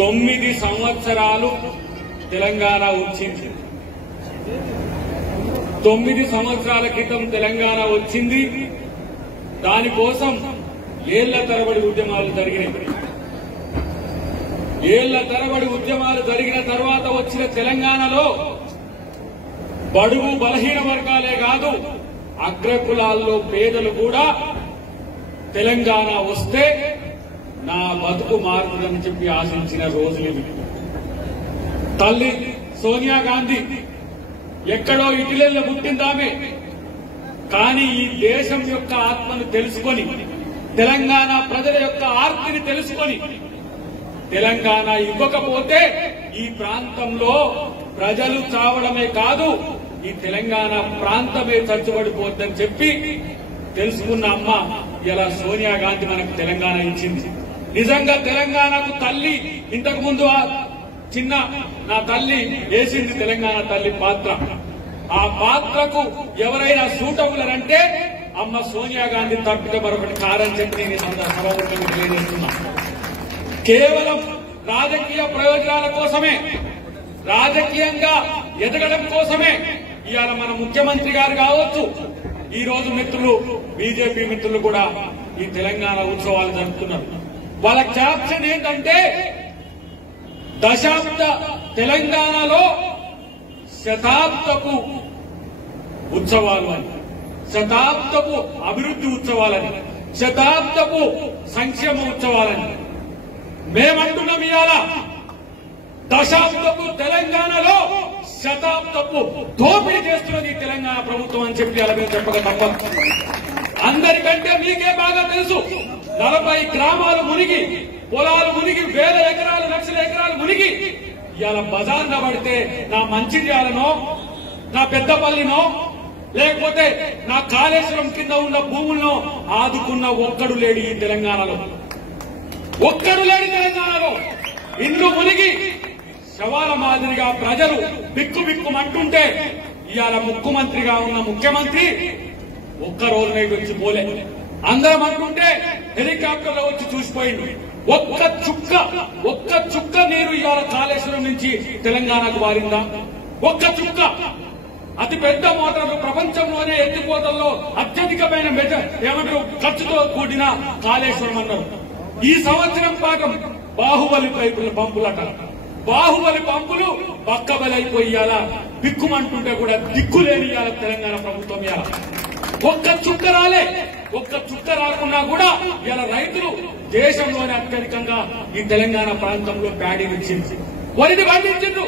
9 సంవత్సరాలు తెలంగాణ వచ్చింది. 9 సంవత్సరాల క్రితం తెలంగాణ వచ్చింది. దానికోసం ఏళ్ల తరబడి ఉద్యమాలు జరిగినాయి. ఏళ్ల తరబడి ఉద్యమాలు జరిగిన తర్వాత వచ్చిన తెలంగాణలో బడుగు బలహీన వర్గాలే కాదు, అగ్రకులాల్లో పేదలు కూడా తెలంగాణ వస్తే నా బతుకు మారుతుందని చెప్పి ఆశించిన రోజులు ఇవి. తల్లి సోనియా గాంధీ ఎక్కడో ఇటలీలో పుట్టిందామే, కానీ ఈ దేశం యొక్క ఆత్మను తెలుసుకొని, తెలంగాణ ప్రజల యొక్క ఆర్తిని తెలుసుకొని తెలంగాణ ఇవ్వకపోతే ఈ ప్రాంతంలో ప్రజలు చావడమే కాదు, ఈ తెలంగాణ ప్రాంతమే చచ్చుబడిపోద్దని చెప్పి తెలుసుకున్న అమ్మ ఇలా సోనియా గాంధీ మనకు తెలంగాణ ఇచ్చింది. నిజంగా తెలంగాణకు తల్లి, ఇంతకు ముందు చిన్న నా తల్లి వేసింది తెలంగాణ తల్లి పాత్ర. ఆ పాత్రకు ఎవరైనా సూటబుల్ అంటే అమ్మ సోనియా గాంధీ తప్పితే మరొకటి కారని చెప్పి నేను సభాముఖంగా తెలియజేస్తున్నా. కేవలం రాజకీయ ప్రయోజనాల కోసమే, రాజకీయంగా ఎదగడం కోసమే ఇవాళ మన ముఖ్యమంత్రి గారు కావచ్చు, ఈ రోజు మిత్రులు బీజేపీ మిత్రులు కూడా ఈ తెలంగాణ ఉత్సవాలు జరుపుతున్నారు. వాళ్ళ క్యాప్షన్ ఏంటంటే దశాబ్ద తెలంగాణలో శతాబ్దపు ఉత్సవాలు అని, శతాబ్దపు అభివృద్ధి ఉత్సవాలని, శతాబ్దపు సంక్షేమ ఉత్సవాలని మేమంటున్నాం. ఇవాళ దశాబ్దపు తెలంగాణలో శతాబ్దపు దోపిడీ చేస్తున్నది తెలంగాణ ప్రభుత్వం అని చెప్పి అలా మేము చెప్పక తప్పదు. అందరికంటే మీకే బాగా తెలుసు, 40 గ్రామాలు మునిగి, పొలాలు మునిగి, వేల ఎకరాలు, లక్షల ఎకరాలు మునిగి ఇవాళ బజార్న పడితే నా మంచిర్యాలనో, నా పెద్దపల్లినో, లేకపోతే నా కాళేశ్వరం కింద ఉన్న భూములను ఆదుకున్న ఒక్కడు లేడు ఈ తెలంగాణలో. ఒక్కడు లేడు తెలంగాణలో. ఇల్లు మునిగి శవాల మాదిరిగా ప్రజలు బిక్కు బిక్కుమంటుంటే ఇవాళ ముఖ్యమంత్రిగా ఉన్న ముఖ్యమంత్రి ఒక్క రోజు నైట్ వచ్చి పోలే. అందరం అనుకుంటే హెలికాప్టర్లో వచ్చి చూసిపోయింది. ఒక్క చుక్క నీరు ఇవాళ కాళేశ్వరం నుంచి తెలంగాణకు వారిందా? ఒక్క చుక్క. అతి పెద్ద మోటార్లు ప్రపంచంలోనే ఎత్తిపోతల్లో అత్యధికమైన ఏమంటారు ఖర్చుతో కూడిన కాళేశ్వరం అన్నారు. ఈ సంవత్సరం పాటు బాహుబలి పంపులట, బాహుబలి పంపులు బక్కబలైపోయాలా, బిక్కుమంటుంటే కూడా దిక్కులేని ఇవాళ తెలంగాణ ప్రభుత్వం. ఇవాళ ఒక్క చుక్క రాలే. ఒక్క చుక్క రాకున్నా కూడా ఇలా రైతులు దేశంలోనే అత్యధికంగా ఈ తెలంగాణ ప్రాంతంలో ప్యాడీనిచ్చింది, వరిని పండించిండ్రు.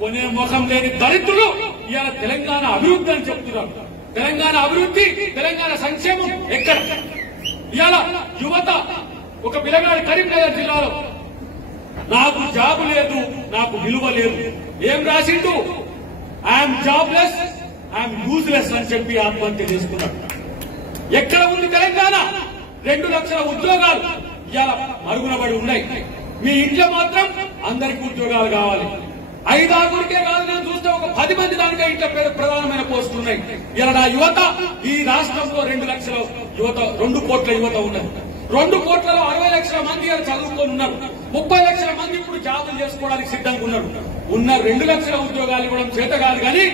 కొనే ముఖం లేని దళితులు ఇవాళ తెలంగాణ అభివృద్ధి అని చెప్తున్నారు. తెలంగాణ అభివృద్ధి, తెలంగాణ సంక్షేమం ఎక్కడ? ఇవాళ యువత, ఒక పిల్లగాడు కరీంనగర్ జిల్లాలో నాకు జాబ్ లేదు, నాకు విలువ లేదు, ఏం రాసిండు? ఐఎమ్ జాబ్లెస్, ఐఎమ్ యూజ్లెస్ అని చెప్పి ఆత్మహత్య చేసుకున్నాడు. ఎక్కడ ఉంది తెలంగాణ? 2 లక్షల ఉద్యోగాలు ఇవాళ మరుగునబడి ఉన్నాయి. మీ ఇంట్లో మాత్రం అందరికీ ఉద్యోగాలు కావాలి. 5-6కే కాదు, నేను చూస్తే ఒక 10 మంది దానికే ఇంట్లో ప్రధానమైన పోస్టులు ఉన్నాయి. ఇలా నా యువత, ఈ రాష్ట్రంలో 2 లక్షల యువత, 2 కోట్ల యువత ఉన్నది. 2 కోట్లలో 60 లక్షల మంది చదువుకొని ఉన్నారు. 30 లక్షల మంది ఇప్పుడు జాబులు చేసుకోవడానికి సిద్ధంగా ఉన్నారు. ఉన్న 2 లక్షల ఉద్యోగాలు ఇవ్వడం చేత కాదు, కానీ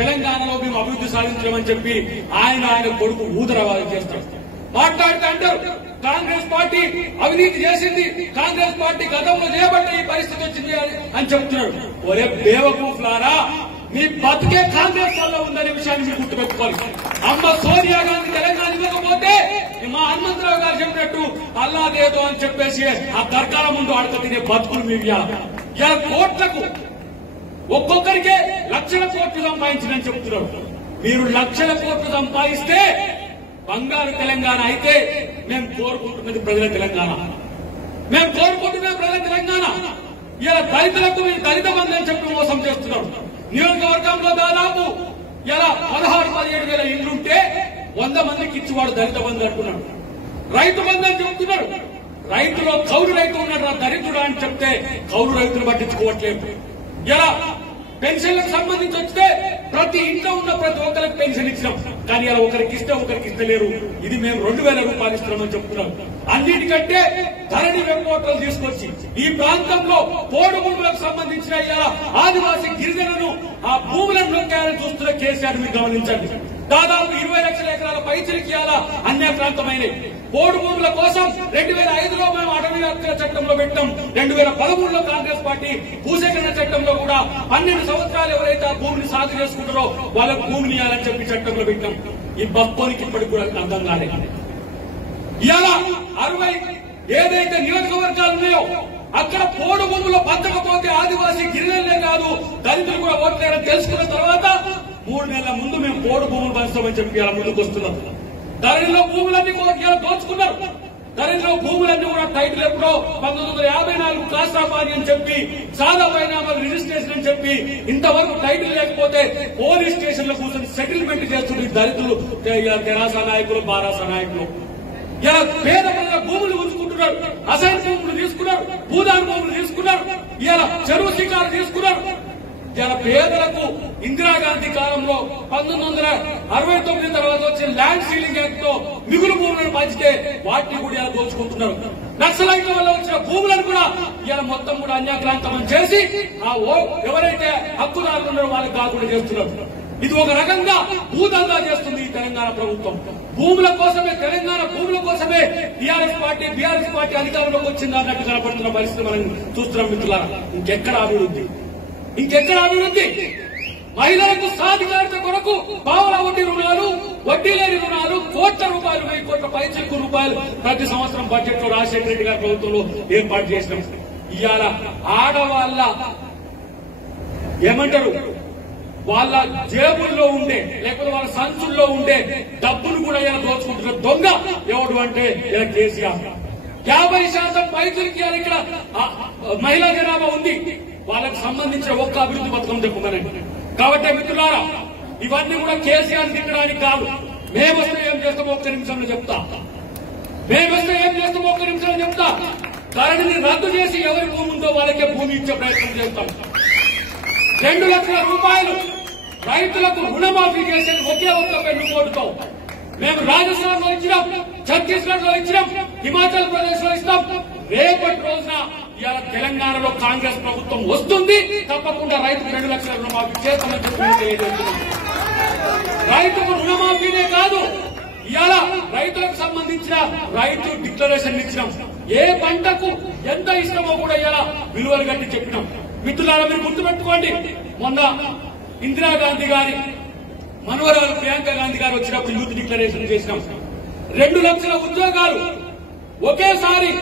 తెలంగాణలో మేము అభివృద్ధి సాధించమని చెప్పి ఆయన కొడుకు ఊదరవాదం చేస్తారు. మాట్లాడితే అంటారు కాంగ్రెస్ పార్టీ అవినీతి చేసింది, కాంగ్రెస్ పార్టీ గతంలో చేయబట్టే ఈ పరిస్థితి వచ్చింది అని చెప్తున్నారు. ఒరే బేవకూఫ్లారా, మీ బతికే కాంగ్రెస్ వల్ల ఉందనే విషయాన్ని మీరు గుర్తుపెట్టుకోవాలి. అమ్మ సోనియా గాంధీ తెలంగాణ ఇవ్వకపోతే మా హనుమంతరావు గారు చెప్పినట్టు అల్లాదేదో అని చెప్పేసి ఆ దర్గాల ముందు ఆడక తినే బతుకులు మీరు ఇలా కోట్లకు, ఒక్కొక్కరికే లక్షల కోట్లు సంపాదించిందని చెప్తున్నారు. మీరు లక్షల కోట్లు సంపాదిస్తే బంగారు తెలంగాణ అయితే మేము కోరుకుంటున్నది ప్రజల తెలంగాణ, మేము కోరుకుంటున్నది ప్రజల తెలంగాణ. ఇలా దళితులకు మీరు దళిత బంధు అని చెప్పి మోసం చేస్తున్నారు. నియోజకవర్గంలో దాదాపు ఇలా 16-17 వేల ఇళ్లుంటే 100 మందికి ఇచ్చివాడు దళిత బంధు అంటున్నాడు. రైతు బంధు అని చెప్తున్నారు. రైతులో కౌలు రైతు ఉన్నాడు, దళితుడు అని చెప్తే కౌలు రైతులు పట్టించుకోవట్లేదు. ఇలా పెన్షన్లకు సంబంధించి వస్తే ప్రతి ఇంట్లో ఉన్న ప్రతి ఒక్కరికి పెన్షన్ ఇచ్చినాం. కానీ అలా ఒకరికి ఇస్తలేరు. ఇది మేము 2000 రూపాయలు ఇస్తున్నామని చెప్తున్నాం. అన్నిటికంటే ధరణి వెబ్ పోర్టల్ తీసుకొచ్చి ఈ ప్రాంతంలో పోడు భూములకు సంబంధించిన ఆదివాసీ గిరిజనులను ఆ భూములను నొక్కాలని చూస్తున్న కేసీఆర్ మీరు గమనించండి. దాదాపు 20 లక్షల ఎకరాల పైచిలికి అన్యాక్రాంతమైనవి. పోడు భూముల కోసం 2005లో మేము అటవీ హక్కుల చట్టంలో పెట్టాం. 2013లో కాంగ్రెస్ పార్టీ భూసేకరణ చట్టంలో కూడా 12 సంవత్సరాలు ఎవరైతే ఆ భూమిని సాగు చేసుకుంటారో వాళ్ళకు భూమిని ఇవ్వాలని చెప్పి చట్టంలో పెట్టాం. ఈ బప్పనికి ఇప్పటికి కూడా అర్థం కాలేదు. ఇవాళ 60 ఏదైతే నియోజకవర్గాలు ఉన్నాయో అక్కడ పోడు భూములు బతకపోతే ఆదివాసీ గిరిజనులే కాదు దళితులు కూడా ఓట్లేరని తెలుసుకున్న తర్వాత 3 నెలల ముందు మేము పోడు భూములు పంచుతామని చెప్పి ఇలా ముందుకు వస్తున్నాం. ధరణిలో భూములన్నీ కూడా దోచుకున్నారు. ధరణిలో భూములన్నీ కూడా టైటిల్ ఎప్పుడో 1954 కాస్తాపాని అని చెప్పి సాదా పరిణామాలు రిజిస్ట్రేషన్ అని చెప్పి ఇంతవరకు టైటిల్ లేకపోతే పోలీస్ స్టేషన్ లో కూర్చొని సెటిల్మెంట్ చేస్తుంది దళితులు, తెరాస నాయకులు, బారాస నాయకులు. ఇలా పేద ప్రజల భూములు ఉంచుకుంటున్నారు. అసైన్ భూములు తీసుకున్నారు, భూదాన్ భూములు తీసుకున్నారు, ఇలా చెరువు శిఖాలు తీసుకున్నారు. ఇలా పేదలకు ఇందిరాగాంధీ కాలంలో 1969 తర్వాత వచ్చిన ల్యాండ్ సీలింగ్ యాక్ట్ తో మిగులు భూములను పంచితే వాటిని కూడా ఇలా దోచుకుంటున్నారు. నక్సలైట్ల వల్ల వచ్చిన భూములను కూడా ఇలా మొత్తం కూడా అన్యాక్రాంతం చేసి ఆ ఎవరైతే హక్కుదారులు ఉన్నారో వాళ్ళకి కాకుండా చేస్తున్నారు. ఇది ఒక రకంగా భూదందా చేస్తుంది ఈ తెలంగాణ ప్రభుత్వం. భూముల కోసమే, తెలంగాణ భూముల కోసమే బీఆర్ఎస్ పార్టీ అధికారంలోకి వచ్చింది అన్నట్టు కనపడుతున్న పరిస్థితి మనం చూస్తున్నాం మిత్రులారా. ఇంకెక్కడ అభివృద్ధి? మహిళలకు సాధికారత కొరకు పావలా వడ్డీ రుణాలు, వడ్డీ లేని రుణాలు, కోట్ల రూపాయలు, 1000 కోట్ల పైచిలకు రూపాయలు ప్రతి సంవత్సరం బడ్జెట్ లో రాజశేఖర రెడ్డి గారి ప్రభుత్వంలో ఏర్పాటు చేసినాం. ఇవాళ ఆడవాళ్ళ ఏమంటారు వాళ్ళ జేబుల్లో ఉండే లేకపోతే వాళ్ళ సంచుల్లో ఉండే డబ్బును కూడా ఇలా దోచుకుంటున్న దొంగ ఎవడు అంటే ఇలా కేసీఆర్. 50% పైచిలకి ఇక్కడ మహిళా జనాభా ఉంది. వాళ్ళకి సంబంధించిన ఒక్క అభివృద్ధి పథకం చెప్పుకోనండి. కాబట్టి మిత్రులారా, ఇవన్నీ కూడా కేసీఆర్ తిట్టడానికి కాదు. మేమొస్తే ఏం చేస్తామో ఒక్క నిమిషంలో చెప్తా. ధరణిని రద్దు చేసి ఎవరి భూమి ఉందో వాళ్ళకే భూమి ఇచ్చే ప్రయత్నం చేస్తాం. 2 లక్షల రూపాయలు రైతులకు రుణమాఫీ చేసేది ఒకే ఒక్క పెన్ను కోటుతో మేము రాజస్థాన్ లో ఇచ్చినాం, ఛత్తీస్గఢ్ లో ఇచ్చినాం, హిమాచల్ ప్రదేశ్ లో ఇస్తాం. రేపటి రోజున ఇవాళ తెలంగాణలో కాంగ్రెస్ ప్రభుత్వం వస్తుంది, తప్పకుండా రైతుకు 2 లక్షల రుణమాఫీ చేస్తామని చెప్పి రైతుకు రుణమాఫీనే కాదు, ఇవాళ రైతులకు సంబంధించిన రైతు డిక్లరేషన్ ఇచ్చినాం. ఏ పంటకు ఎంత ఇష్టమో కూడా ఇవాళ విలువలు కట్టి చెప్పినాం. మిత్రులారా, మీరు గుర్తుపెట్టుకోండి, మొన్న ఇందిరాగాంధీ గారి మనవరాలు ప్రియాంక గాంధీ గారు వచ్చినప్పుడు యూత్ డిక్లరేషన్ చేసినాం. 2 లక్షల ఉద్యోగాలు ఒకేసారి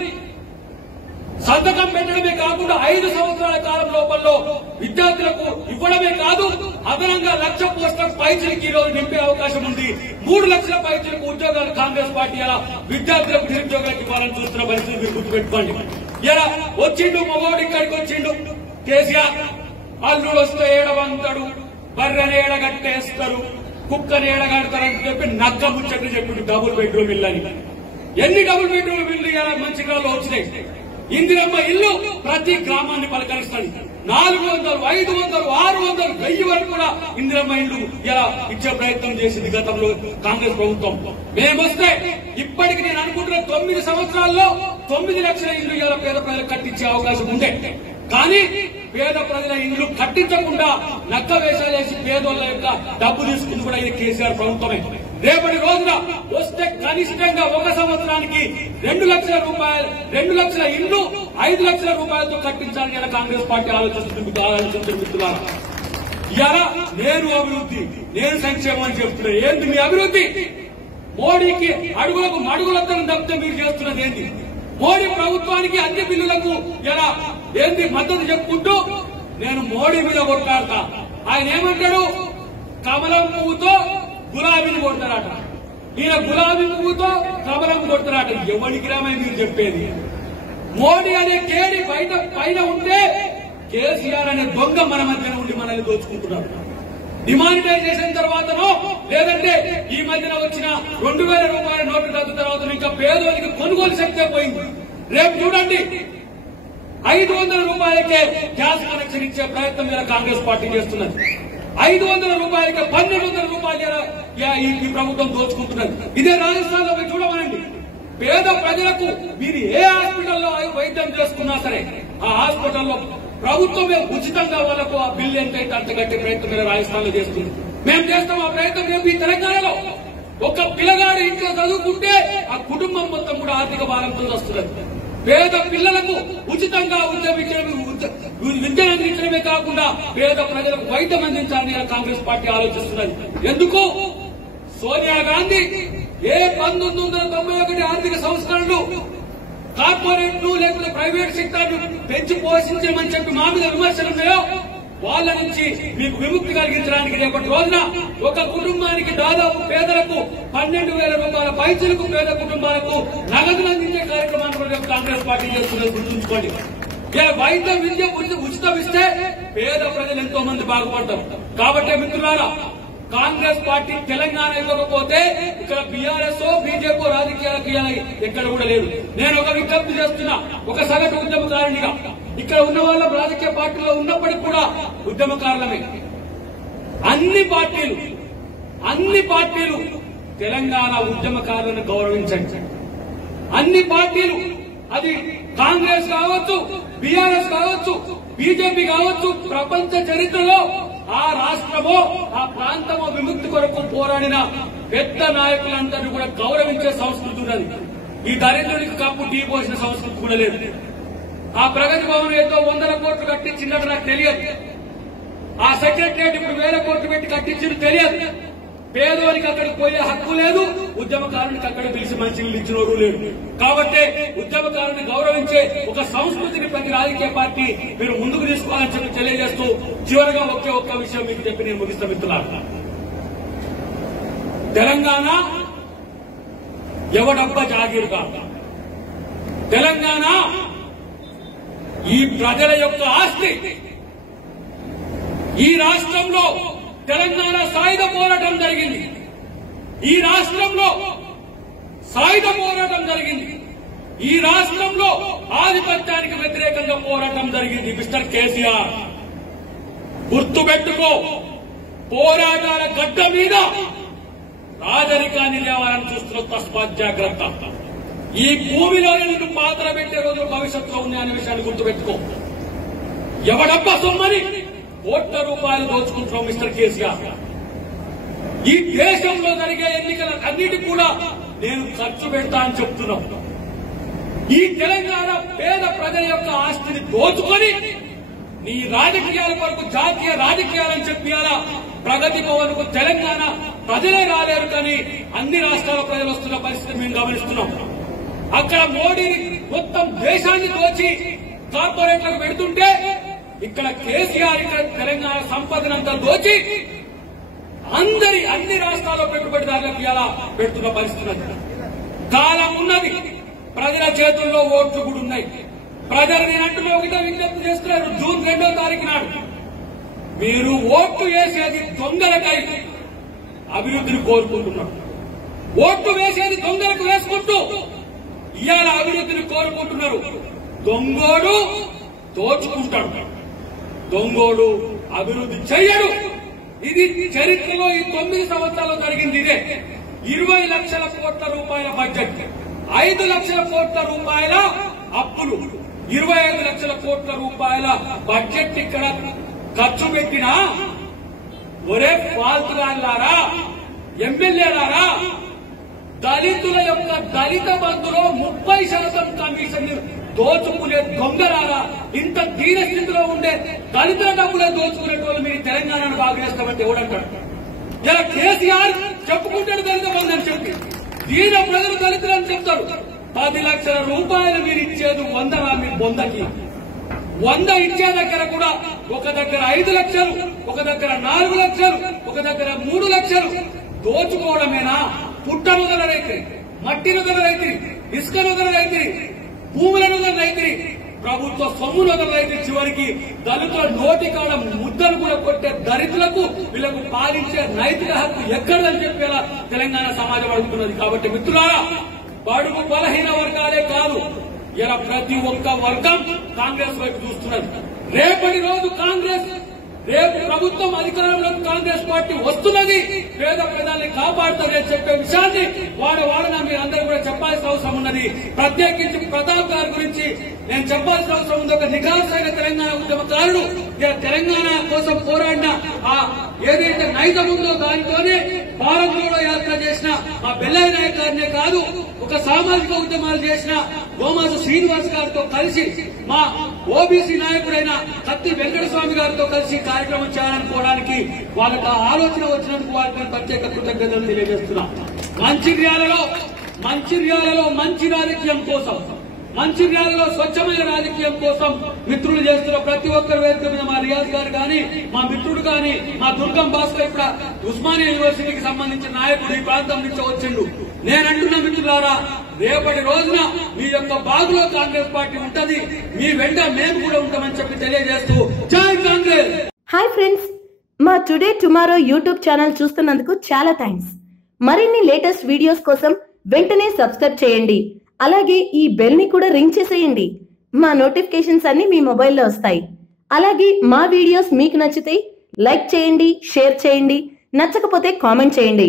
సంతకం పెట్టడమే కాకుండా 5 సంవత్సరాల కాలం లోపల్లో విద్యార్థులకు ఇవ్వడమే కాదు, అదనంగా 1,00,000 పోస్టులకు పైచిలకు ఈ రోజు నింపే అవకాశం ఉంది. 3 లక్షల పైచిలకు ఉద్యోగాలు కాంగ్రెస్ పార్టీ అలా విద్యార్థులకు, నిరుద్యోగులకు ఇవ్వాలని చూస్తున్న పరిస్థితి మీరు గుర్తుపెట్టుకోండి. ఇలా వచ్చిండు మగోడు, ఇక్కడికి వచ్చిండు కేసీఆర్. అల్లుడు వస్తే ఏడవంతాడు, బర్రెని ఏడగట్టేస్తారు, కుక్కని ఏడగడతారని చెప్పి నగ్గ ముచ్చట్లు చెప్పి డబుల్ బెడ్రూమ్ ఇల్లు అని. ఎన్ని డబుల్ బెడ్రూమ్ ఇల్లు ఇలా మంచిర్యాలలో వచ్చినాయి? ఇందిరమ్మ ఇల్లు ప్రతి గ్రామాన్ని పలకరిస్తుంది. 400, 500, 600, 1000 వరకు కూడా ఇందిరమ్మ ఇల్లు ఇలా ఇచ్చే ప్రయత్నం చేసింది గతంలో కాంగ్రెస్ ప్రభుత్వం. మేమొస్తే ఇప్పటికి నేను అనుకుంటున్న 9 సంవత్సరాల్లో 9 లక్షల ఇల్లు ఇలా పేద ప్రజలకు కట్టించే అవకాశం ఉండే. కానీ పేద ప్రజల ఇండ్లు కట్టించకుండా నక్క వేషాలేసి పేదోళ్ల యొక్క డబ్బు తీసుకుని కూడా ఇది కేసీఆర్ ప్రభుత్వమే. రేపటి రోజున వస్తే కనిష్టంగా 1 సంవత్సరానికి 2 లక్షల రూపాయలు, 2 లక్షల ఇల్లు 5 లక్షల రూపాయలతో కట్టించాలని ఇలా కాంగ్రెస్ పార్టీ ఆలోచిస్తున్నారు. ఇలా నేను అభివృద్ధి, నేను సంక్షేమం అని చెప్తున్నా. ఏంటి మీ అభివృద్ధి? మోడీకి అడుగులకు మడుగులద్దరం తప్పితే మీరు చేస్తున్నది ఏంటి? మోడీ ప్రభుత్వానికి అన్ని బిల్లులకు ఎలా ఏంటి మద్దతు చెప్పుకుంటూ నేను మోడీ మీద కొట్టాడతా. ఆయన ఏమంటాడు? కమలం పువ్వుతో గులాబీని కొడతారట. ఈయన గులాబీ పువ్వుతో కమలం కొడతారట. ఎవరికి రామై మీరు చెప్పేది? మోడీ అనే కేడి పైన ఉంటే కేసీఆర్ అనే దొంగ మన మధ్యన ఉండి మనల్ని దోచుకుంటున్నారు. డిమానిటైజేషన్ తర్వాతనో లేదంటే ఈ మధ్యన వచ్చిన 2000 రూపాయల నోటు రద్దు తర్వాత ఇంకా పేదోళ్ళకి కొనుగోలు శక్తే పోయింది. రేపు చూడండి, 500 రూపాయలకే గ్యాస్ కనెక్షన్ ఇచ్చే ప్రయత్నం ఇలా కాంగ్రెస్ పార్టీ చేస్తున్నది. 500 రూపాయలకి 1200 రూపాయలు ఈ ప్రభుత్వం దోచుకుంటున్నది. ఇదే రాజస్థాన్ లో చూడమనండి. పేద ప్రజలకు మీరు ఏ హాస్పిటల్లో వైద్యం చేసుకున్నా సరే ఆ హాస్పిటల్లో ప్రభుత్వమే ఉచితంగా వాళ్ళకు ఆ బిల్లు ఎంతైతే అంత కట్టే ప్రయత్నం రాజస్థాన్ లో చేస్తుంది. మేము చేస్తాం ఆ ప్రయత్నం. రేపు ఈ తెలంగాణలో ఒక పిల్లగాడు ఇంట్లో చదువుకుంటే ఆ కుటుంబం మొత్తం కూడా ఆర్థిక భారంతో వస్తున్నది. పేద పిల్లలకు ఉచితంగా విద్య అందించడమే కాకుండా పేద ప్రజలకు వైద్యం అందించాలని కాంగ్రెస్ పార్టీ ఆలోచిస్తున్నది. ఎందుకు? సోనియా గాంధీ ఏ 1991 ఆర్థిక సంస్కరణలు కార్పొరేట్లు లేకపోతే ప్రైవేట్ సెక్టార్ పెంచి పోషించమని చెప్పి మా మీద విమర్శలు ఉన్నాయో వాళ్ళ నుంచి మీకు విముక్తి కలిగించడానికి రేపటి రోజున ఒక కుటుంబానికి దాదాపు పేదలకు 12,000 రూపాయల పైసలకు పేద కుటుంబాలకు నగదు అందించే కార్యక్రమాన్ని కూడా కాంగ్రెస్ పార్టీ చేస్తున్నది గుర్తుంచుకోండి. వైద్యం విద్య ఉచితం ఇస్తే పేద ప్రజలు ఎంతో మంది బాగుపడతారు. కాబట్టి మిత్రులారా, కాంగ్రెస్ పార్టీ తెలంగాణ ఇవ్వకపోతే ఇక్కడ బీఆర్ఎస్ బీజేపీ రాజకీయాలకి ఎక్కడ కూడా లేదు. నేను ఒక విజ్ఞప్తి చేస్తున్నా, ఒక సగటు ఉద్యమకారునిగా. ఇక్కడ ఉన్న వాళ్ళ రాజకీయ పార్టీలో ఉన్నప్పటికీ కూడా ఉద్యమకారులమే. అన్ని పార్టీలు తెలంగాణ ఉద్యమకారులను గౌరవించండి. అన్ని పార్టీలు, అది కాంగ్రెస్ కావచ్చు, బీఆర్ఎస్ కావచ్చు, బీజేపీ కావచ్చు, ప్రపంచ చరిత్రలో ఆ రాష్ట్రమో ఆ ప్రాంతమో విముక్తి కొరకు పోరాడిన పెద్ద నాయకులందరినీ కూడా గౌరవించే సంస్కృతి ఉన్నది. ఈ దరిద్రుడికి కప్పు టీ పోసిన సంస్కృతి కూడా లేదు. ఆ ప్రగతి భవన్ ఏదో 100 కోట్లు కట్టించిందంటే నాకు తెలియదు. ఆ సెక్రటరియట్ ఇప్పుడు 1000 కోట్లు పెట్టి కట్టించింది తెలియదు. పేదవానికి అక్కడికి పోయే హక్కు లేదు, ఉద్యమకారునికి అక్కడ పిలిచి మంచినీళ్ళు ఇచ్చినోడు లేడు. కాబట్టి ఉద్యమకారుని గౌరవించే ఒక సంస్కృతిని ప్రతి రాజకీయ పార్టీ మీరు ముందుకు తీసుకోవాలని చెప్పి తెలియజేస్తూ చివరిగా ఒక్క విషయం మీకు చెప్పి నేను ముగిస్తా మిత్రులారా. తెలంగాణ ఎవడబ్బ జాగీరు కాదు. తెలంగాణ ఈ ప్రజల యొక్క ఆస్తి. ఈ రాష్ట్రంలో తెలంగాణ సాయుధ పోరాటం జరిగింది. ఈ రాష్ట్రంలో సాయుధ పోరాటం జరిగింది. ఈ రాష్ట్రంలో ఆధిపత్యానికి వ్యతిరేకంగా పోరాటం జరిగింది. మిస్టర్ కేసీఆర్, గుర్తుపెట్టుకో, పోరాటాల గడ్డ మీద రాజరికాన్ని లేవాలని చూస్తున్న తస్మాత్ జాగ్రత్త. ఈ భూమిలో నిన్ను పాత్ర పెట్టే రోజులు భవిష్యత్తులో ఉన్నాయనే విషయాన్ని గుర్తుపెట్టుకో. ఎవడబ్బా సొమ్మని కోట్ల రూపాయలు దోచుకుంటున్నాం మిస్టర్ కేసీఆర్. ఈ దేశంలో జరిగే ఎన్నికల అన్నిటి కూడా నేను ఖర్చు పెడతా అని చెప్తున్నాను. ఈ తెలంగాణ పేద ప్రజల యొక్క ఆస్తిని దోచుకొని నీ రాజకీయాల వరకు జాతీయ రాజకీయాలని చెప్పియాలా. ప్రగతి భవన్ కు తెలంగాణ ప్రజలే రాలేరు, కానీ అన్ని రాష్ట్రాల ప్రజలు వస్తున్న పరిస్థితి మేము గమనిస్తున్నాం. అక్కడ మోడీని మొత్తం దేశాన్ని దోచి కార్పొరేట్లకు పెడుతుంటే ఇక్కడ కేసీఆర్ ఇక్కడ తెలంగాణ సంపదనంతా దోచి అన్ని రాష్ట్రాల్లో పెట్టుబడిదారులకు ఇలా పెడుతున్న పరిస్థితి. కాలం ఉన్నది, ప్రజల చేతుల్లో ఓట్లు కూడా ఉన్నాయి. ప్రజలు నేనంటున్నా ఒకటే విజ్ఞప్తి చేస్తున్నారు. జూన్ 2వ తారీఖు నాడు మీరు ఓట్లు వేసేది దొంగలకై అభివృద్ధిని కోరుకుంటున్నారు. ఓట్లు వేసేది దొంగలకు వేసుకుంటూ ఇవాళ అభివృద్ధిని కోరుకుంటున్నారు. దొంగోడు దోచుకుంటాడు, దొంగోడు అభివృద్ధి చెయ్యడు. ఇది చరిత్రలో ఈ 9 సంవత్సరాలు జరిగింది. ఇదే 20 లక్షల కోట్ల రూపాయల బడ్జెట్, 5 లక్షల కోట్ల రూపాయల అప్పులు, 25 లక్షల కోట్ల రూపాయల బడ్జెట్ ఇక్కడ ఖర్చు పెట్టినా ఒరే పాల్తుగాళ్ళారా, ఎమ్మెల్యేలారా, దళితుల యొక్క దళిత బంధులో 30% కమిషన్ దోచుకునే దొంగలారా, ఇంత దీన స్థితిలో ఉండే దళితుల డబ్బులే దోచుకునేటోళ్ళు మీరు తెలంగాణను బాగు చేస్తామంటే ఎవడంటాడు? ఇలా కేసీఆర్ చెప్పుకుంటాడు దళిత బంధు అని చెప్పి, దీన ప్రజలు దళితులు అని చెప్తారు. 10 లక్షల రూపాయలు మీరు ఇచ్చేది 100 మీ బొందకి. 100 ఇచ్చే దగ్గర కూడా ఒక దగ్గర 5 లక్షలు, ఒక దగ్గర 4 లక్షలు, ఒక దగ్గర 3 లక్షలు దోచుకోవడమేనా? పుట్ట నుదల రైతులు, మట్టి నుదల రైతులు, ఇసుక నుదల రైతులు, భూముల నుదల రైతులు, ప్రభుత్వ సొమ్ము నుదల రైతులు, చివరికి దళితుల నోటి కాడ ముద్దలు కూడా కొట్టే దళితులకు వీళ్లకు పాలించే నైతిక హక్కు ఎక్కడని చెప్పేలా తెలంగాణ సమాజం అడుగుతున్నది. కాబట్టి మిత్రులారా, బడుగు బలహీన వర్గాలే కాదు, ఇలా ప్రతి ఒక్క వర్గం కాంగ్రెస్ వైపు చూస్తున్నది. రేపటి రోజు కాంగ్రెస్ రేపు ప్రభుత్వం అధికారంలోకి కాంగ్రెస్ పార్టీ వస్తున్నది, పేద ప్రజల్ని కాపాడుతుందని చెప్పే విషయాన్ని వాడవాడన మీరు అందరూ కూడా చెప్పాల్సిన అవసరం ఉన్నది. ప్రత్యేకించి ప్రతాప్ గారి గురించి నేను చెప్పాల్సిన అవసరం ఉంది. ఒక నిఖార్సైన తెలంగాణ ఉద్యమకారుడు, తెలంగాణ కోసం పోరాడిన ఆ ఏదైతే నైజం ఉందో దానితోనే భారత్లో యాత్ర చేసిన ఆ బెల్లయ్య నాయక్ గారినే కాదు, ఒక సామాజిక ఉద్యమాలు చేసిన గోమాస శ్రీనివాస్ గారితో కలిసి మా ఓబీసీ నాయకుడైన కత్తి వెంకటస్వామి గారితో కలిసి కార్యక్రమం చేయాలనుకోవడానికి వాళ్ళకి ఆ ఆలోచన వచ్చినందుకు వారికి ప్రత్యేక కృతజ్ఞతలు తెలియజేస్తున్నాం. మంచిర్యాలలో మంచి రాజకీయం కోసం, మంచిర్యాలలో స్వచ్ఛమైన రాజకీయం కోసం మిత్రులు చేస్తున్న ప్రతి ఒక్కరి వేదిక మీద మా రియాజ్ గారు కానీ, మా మిత్రుడు కానీ, మా దుర్గం భాస్కర్ ఇక్కడ ఉస్మానియా యూనివర్సిటీకి సంబంధించిన నాయకుడు ఈ ప్రాంతం నుంచి వచ్చిండు. నేనంటున్న మిత్రులారా, రేపటి రోజున మీ యొక్క బాగులో కాంగ్రెస్ పార్టీ ఉంటది, మీ వెంట మేము కూడా ఉంటామని చెప్పి తెలియజేస్తూ జై కాంగ్రెస్. హాయ్ ఫ్రెండ్స్, మా టుడే టుమారో యూట్యూబ్ ఛానల్ చూస్తున్నందుకు చాలా థ్యాంక్స్. మరిన్ని లేటెస్ట్ వీడియోస్ కోసం వెంటనే సబ్స్క్రైబ్ చేయండి. అలాగే ఈ బెల్ ని కూడా రింగ్ చేసేయండి. మా నోటిఫికేషన్స్ అన్ని మీ మొబైల్లో వస్తాయి. అలాగే మా వీడియోస్ మీకు నచ్చితే లైక్ చేయండి, షేర్ చేయండి, నచ్చకపోతే కామెంట్ చేయండి.